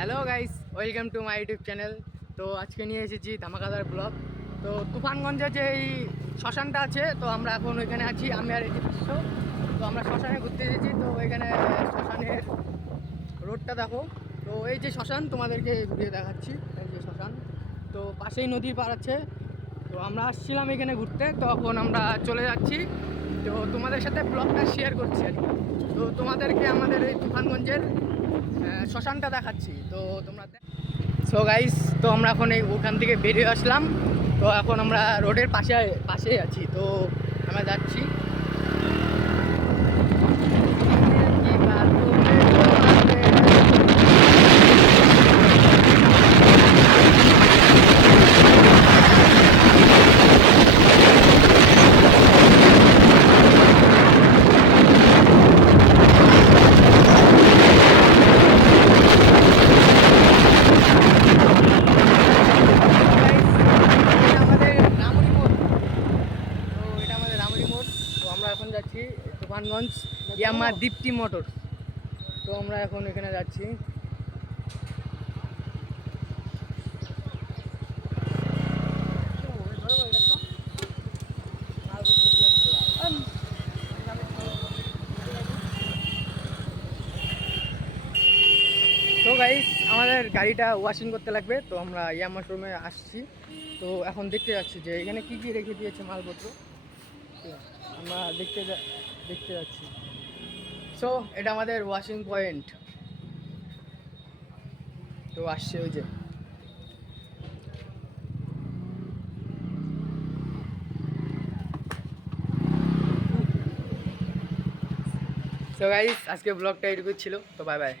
Hello guys, welcome to my YouTube channel. তো আজকে নিয়ে এসেছি ধামাকাদার ব্লগ। তো তুফানগঞ্জে যে এই শ্মশানটা আছে, তো আমরা এখন ওইখানে আছি, আমি আর এই যে বিশ্ব। তো আমরা শ্মশানে ঘুরতে এসেছি। তো এখানে শ্মশানের রোডটা দেখো। তো এই যে শ্মশান, তোমাদেরকে ঘুরিয়ে দেখাচ্ছি। এই যে শ্মশান, তো পাশেই নদীর পাড় আছে। তো আমরা আসছিলাম এখানে ঘুরতে, তখন আমরা চলে যাচ্ছি। তো তোমাদের সাথে ব্লগটা শেয়ার করছি আর কি। তো তোমাদেরকে আমাদের এই তুফানগঞ্জের শ্মশানটা দেখাচ্ছি। তো তোমরা সো গাইস, তো আমরা এখন ওখান থেকে বেরিয়ে আসলাম। তো এখন আমরা রোডের পাশেই আছি। তো আমরা যাচ্ছি। আমরা এখন যাচ্ছি তুফানগঞ্জ ইয়ামা দীপ্তি মোটর। তো আমরা এখন এখানে যাচ্ছি। তো গাইস, আমাদের গাড়িটা ওয়াশিং করতে লাগবে। তো আমরা ইয়ামা শোরুমে আসছি। তো এখন দেখতে যাচ্ছি যে এখানে কি কি রেখে দিয়েছে মালপত্র। আমরা দেখতে যাচ্ছি। সো এটা আমাদের ওয়াশিং পয়েন্ট। তো আসছে ওই যে। সো গাইস, আজকে ব্লগটা এটুকু ছিল। তো বাই বাই।